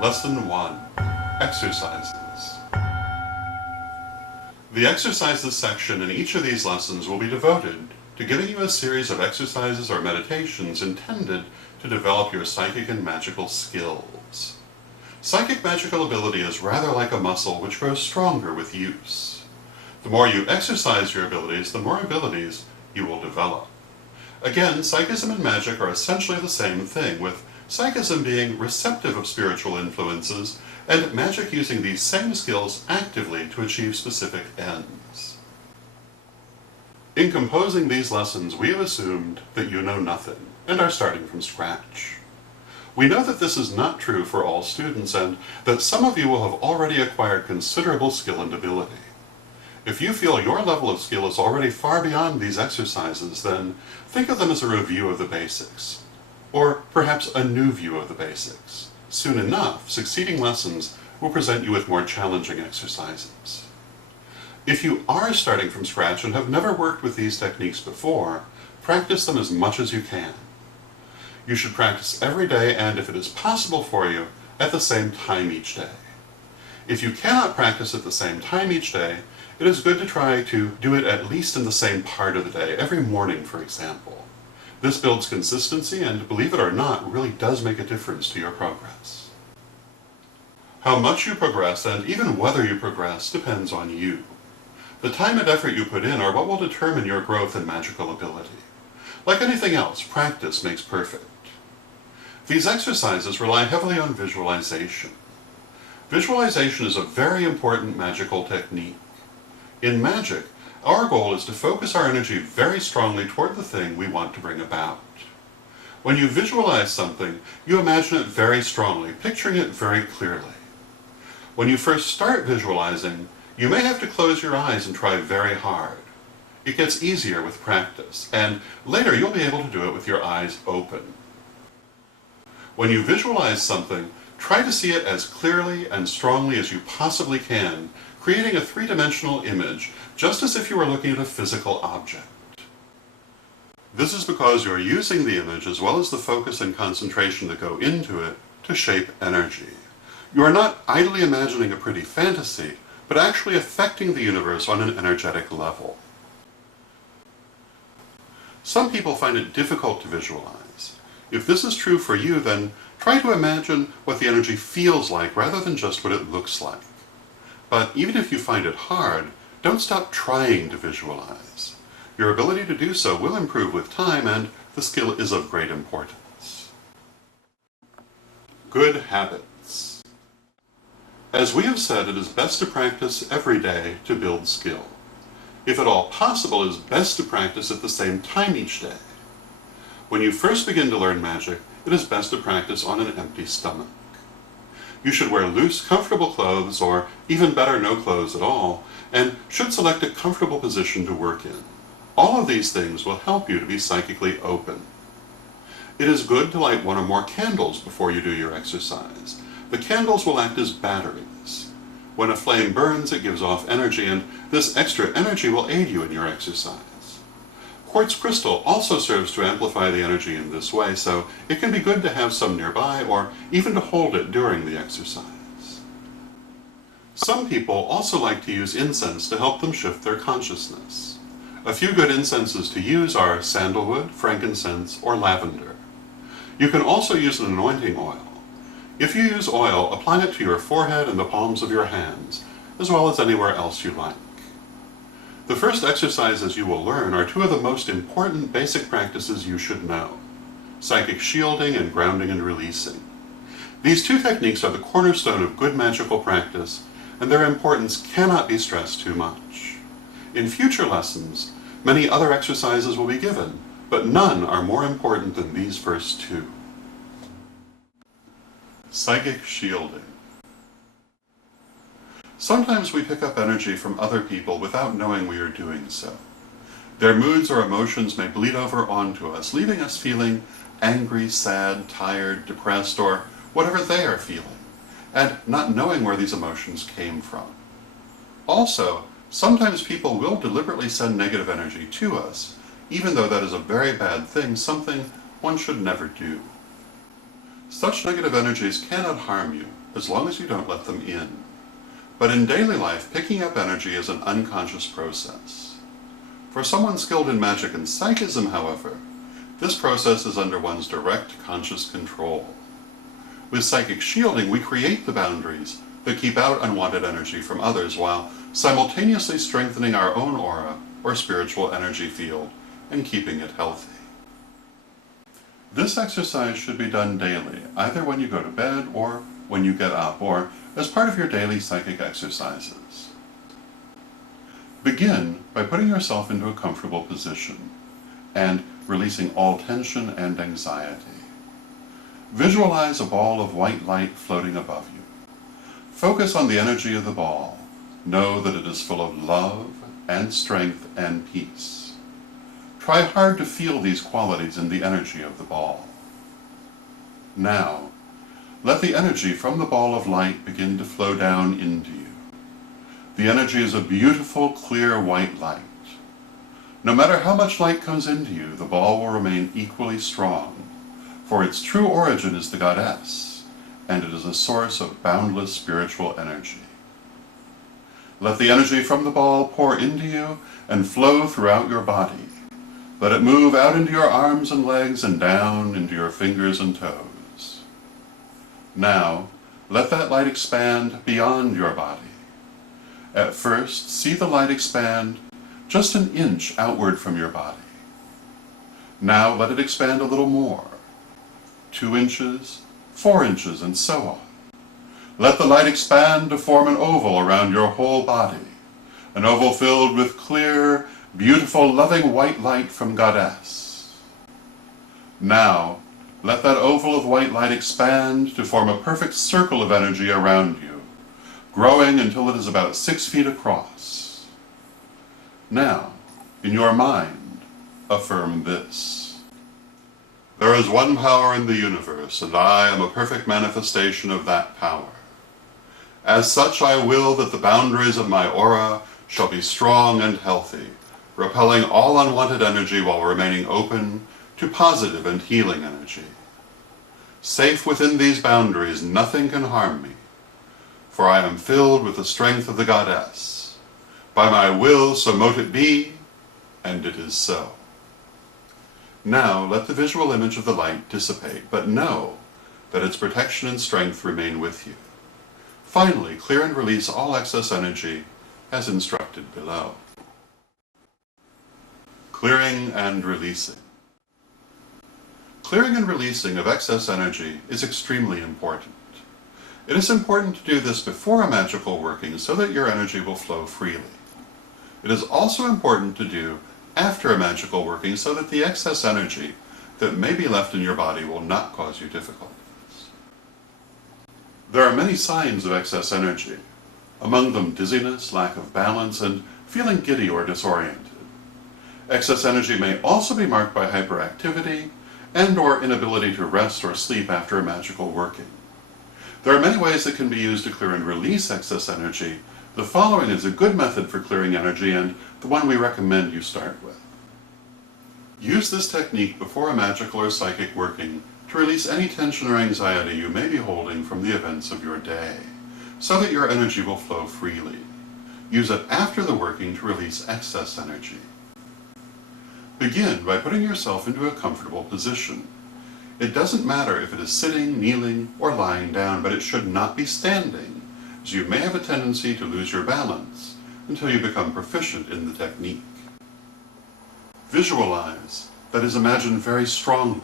Lesson 1. Exercises. The exercises section in each of these lessons will be devoted to giving you a series of exercises or meditations intended to develop your psychic and magical skills. Psychic magical ability is rather like a muscle which grows stronger with use. The more you exercise your abilities, the more abilities you will develop. Again, psychism and magic are essentially the same thing, with psychism being receptive of spiritual influences, and magic using these same skills actively to achieve specific ends. In composing these lessons, we have assumed that you know nothing, and are starting from scratch. We know that this is not true for all students, and that some of you will have already acquired considerable skill and ability. If you feel your level of skill is already far beyond these exercises, then think of them as a review of the basics, or perhaps a new view of the basics. Soon enough, succeeding lessons will present you with more challenging exercises. If you are starting from scratch and have never worked with these techniques before, practice them as much as you can. You should practice every day and, if it is possible for you, at the same time each day. If you cannot practice at the same time each day, it is good to try to do it at least in the same part of the day, every morning for example. This builds consistency and, believe it or not, really does make a difference to your progress. How much you progress, and even whether you progress, depends on you. The time and effort you put in are what will determine your growth in magical ability. Like anything else, practice makes perfect. These exercises rely heavily on visualization. Visualization is a very important magical technique. In magic, our goal is to focus our energy very strongly toward the thing we want to bring about. When you visualize something, you imagine it very strongly, picturing it very clearly. When you first start visualizing, you may have to close your eyes and try very hard. It gets easier with practice, and later you'll be able to do it with your eyes open. When you visualize something, try to see it as clearly and strongly as you possibly can, creating a three-dimensional image, just as if you were looking at a physical object. This is because you're using the image as well as the focus and concentration that go into it to shape energy. You are not idly imagining a pretty fantasy, but actually affecting the universe on an energetic level. Some people find it difficult to visualize. If this is true for you, then try to imagine what the energy feels like rather than just what it looks like. But even if you find it hard, don't stop trying to visualize. Your ability to do so will improve with time, and the skill is of great importance. Good habits. As we have said, it is best to practice every day to build skill. If at all possible, it is best to practice at the same time each day. When you first begin to learn magic, it is best to practice on an empty stomach. You should wear loose, comfortable clothes, or even better, no clothes at all, and should select a comfortable position to work in. All of these things will help you to be psychically open. It is good to light one or more candles before you do your exercise. The candles will act as batteries. When a flame burns, it gives off energy, and this extra energy will aid you in your exercise. Quartz crystal also serves to amplify the energy in this way, so it can be good to have some nearby, or even to hold it during the exercise. Some people also like to use incense to help them shift their consciousness. A few good incenses to use are sandalwood, frankincense, or lavender. You can also use an anointing oil. If you use oil, apply it to your forehead and the palms of your hands, as well as anywhere else you like. The first exercises you will learn are two of the most important basic practices you should know: psychic shielding and grounding and releasing. These two techniques are the cornerstone of good magical practice, and their importance cannot be stressed too much. In future lessons, many other exercises will be given, but none are more important than these first two. Psychic shielding. Sometimes we pick up energy from other people without knowing we are doing so. Their moods or emotions may bleed over onto us, leaving us feeling angry, sad, tired, depressed, or whatever they are feeling, and not knowing where these emotions came from. Also, sometimes people will deliberately send negative energy to us, even though that is a very bad thing, something one should never do. Such negative energies cannot harm you as long as you don't let them in. But in daily life, picking up energy is an unconscious process. For someone skilled in magic and psychism, however, this process is under one's direct conscious control. With psychic shielding, we create the boundaries that keep out unwanted energy from others while simultaneously strengthening our own aura or spiritual energy field and keeping it healthy. This exercise should be done daily, either when you go to bed or when you get up, or as part of your daily psychic exercises. Begin by putting yourself into a comfortable position and releasing all tension and anxiety. Visualize a ball of white light floating above you. Focus on the energy of the ball. Know that it is full of love and strength and peace. Try hard to feel these qualities in the energy of the ball. Now, let the energy from the ball of light begin to flow down into you. The energy is a beautiful, clear white light. No matter how much light comes into you, the ball will remain equally strong, for its true origin is the goddess, and it is a source of boundless spiritual energy. Let the energy from the ball pour into you and flow throughout your body. Let it move out into your arms and legs and down into your fingers and toes. Now, let that light expand beyond your body. At first, see the light expand just an inch outward from your body. Now let it expand a little more, 2 inches, 4 inches, and so on. Let the light expand to form an oval around your whole body, an oval filled with clear, beautiful, loving white light from Goddess. Now, let that oval of white light expand to form a perfect circle of energy around you, growing until it is about 6 feet across. Now, in your mind, affirm this: there is one power in the universe, and I am a perfect manifestation of that power. As such, I will that the boundaries of my aura shall be strong and healthy, repelling all unwanted energy while remaining open to positive and healing energy. Safe within these boundaries, nothing can harm me, for I am filled with the strength of the Goddess. By my will, so mote it be, and it is so. Now let the visual image of the light dissipate, but know that its protection and strength remain with you. Finally, clear and release all excess energy as instructed below. Clearing and releasing. Clearing and releasing of excess energy is extremely important. It is important to do this before a magical working so that your energy will flow freely. It is also important to do after a magical working so that the excess energy that may be left in your body will not cause you difficulties. There are many signs of excess energy, among them dizziness, lack of balance, and feeling giddy or disoriented. Excess energy may also be marked by hyperactivity and/or inability to rest or sleep after a magical working. There are many ways that can be used to clear and release excess energy. The following is a good method for clearing energy and the one we recommend you start with. Use this technique before a magical or psychic working to release any tension or anxiety you may be holding from the events of your day, so that your energy will flow freely. Use it after the working to release excess energy. Begin by putting yourself into a comfortable position. It doesn't matter if it is sitting, kneeling, or lying down, but it should not be standing, as you may have a tendency to lose your balance until you become proficient in the technique. Visualize, that is, imagine very strongly,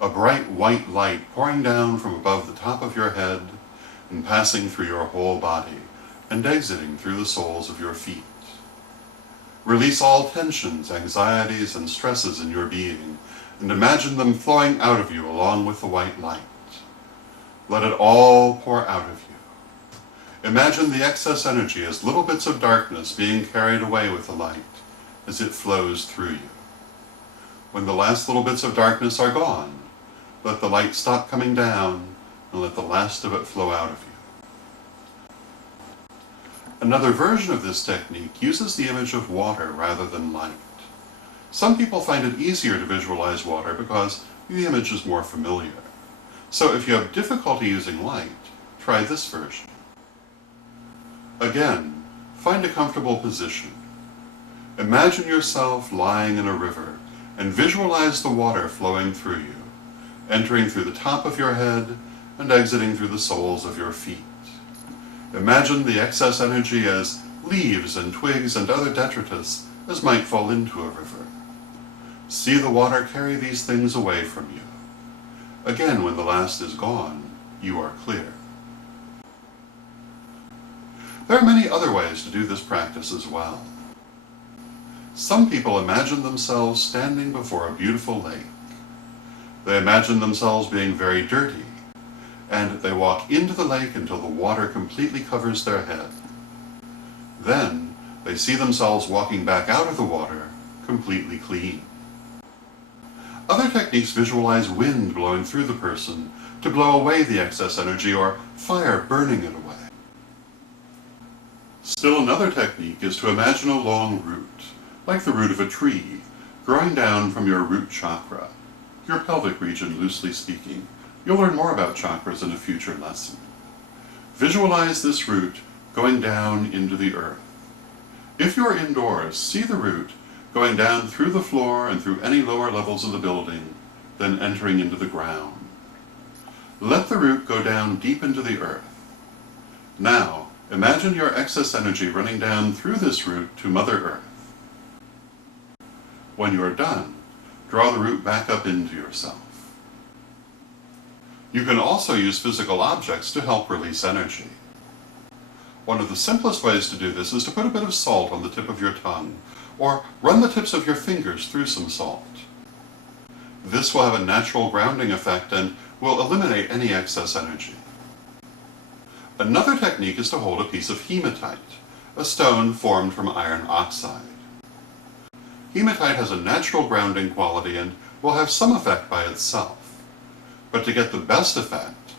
a bright white light pouring down from above the top of your head and passing through your whole body and exiting through the soles of your feet. Release all tensions, anxieties, and stresses in your being, and imagine them flowing out of you along with the white light. Let it all pour out of you. Imagine the excess energy as little bits of darkness being carried away with the light as it flows through you. When the last little bits of darkness are gone, let the light stop coming down and let the last of it flow out of you. Another version of this technique uses the image of water rather than light. Some people find it easier to visualize water because the image is more familiar. So if you have difficulty using light, try this version. Again, find a comfortable position. Imagine yourself lying in a river and visualize the water flowing through you, entering through the top of your head and exiting through the soles of your feet. Imagine the excess energy as leaves and twigs and other detritus as might fall into a river. See the water carry these things away from you. Again, when the last is gone, you are clear. There are many other ways to do this practice as well. Some people imagine themselves standing before a beautiful lake. They imagine themselves being very dirty, and they walk into the lake until the water completely covers their head. Then they see themselves walking back out of the water completely clean. Other techniques visualize wind blowing through the person to blow away the excess energy or fire burning it away. Still another technique is to imagine a long root, like the root of a tree, growing down from your root chakra, your pelvic region loosely speaking. You'll learn more about chakras in a future lesson. Visualize this root going down into the earth. If you're indoors, see the root going down through the floor and through any lower levels of the building, then entering into the ground. Let the root go down deep into the earth. Now, imagine your excess energy running down through this root to Mother Earth. When you are done, draw the root back up into yourself. You can also use physical objects to help release energy. One of the simplest ways to do this is to put a bit of salt on the tip of your tongue, or run the tips of your fingers through some salt. This will have a natural grounding effect and will eliminate any excess energy. Another technique is to hold a piece of hematite, a stone formed from iron oxide. Hematite has a natural grounding quality and will have some effect by itself. But to get the best effect,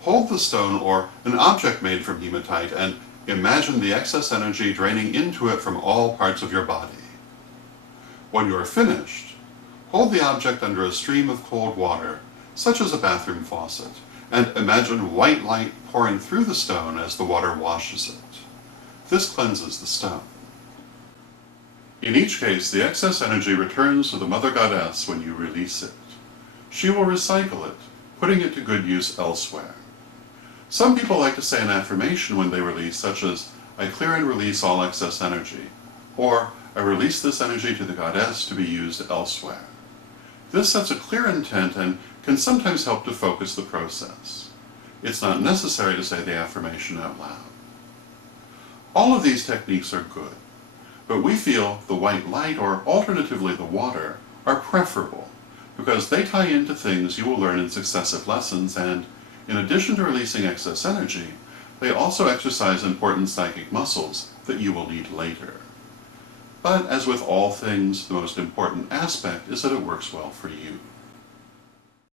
hold the stone or an object made from hematite and imagine the excess energy draining into it from all parts of your body. When you are finished, hold the object under a stream of cold water, such as a bathroom faucet, and imagine white light pouring through the stone as the water washes it. This cleanses the stone. In each case, the excess energy returns to the Mother Goddess when you release it. She will recycle it, putting it to good use elsewhere. Some people like to say an affirmation when they release, such as, "I clear and release all excess energy," or "I release this energy to the Goddess to be used elsewhere." This sets a clear intent and can sometimes help to focus the process. It's not necessary to say the affirmation out loud. All of these techniques are good, but we feel the white light, or alternatively the water, are preferable because they tie into things you will learn in successive lessons, and in addition to releasing excess energy, they also exercise important psychic muscles that you will need later. But as with all things, the most important aspect is that it works well for you.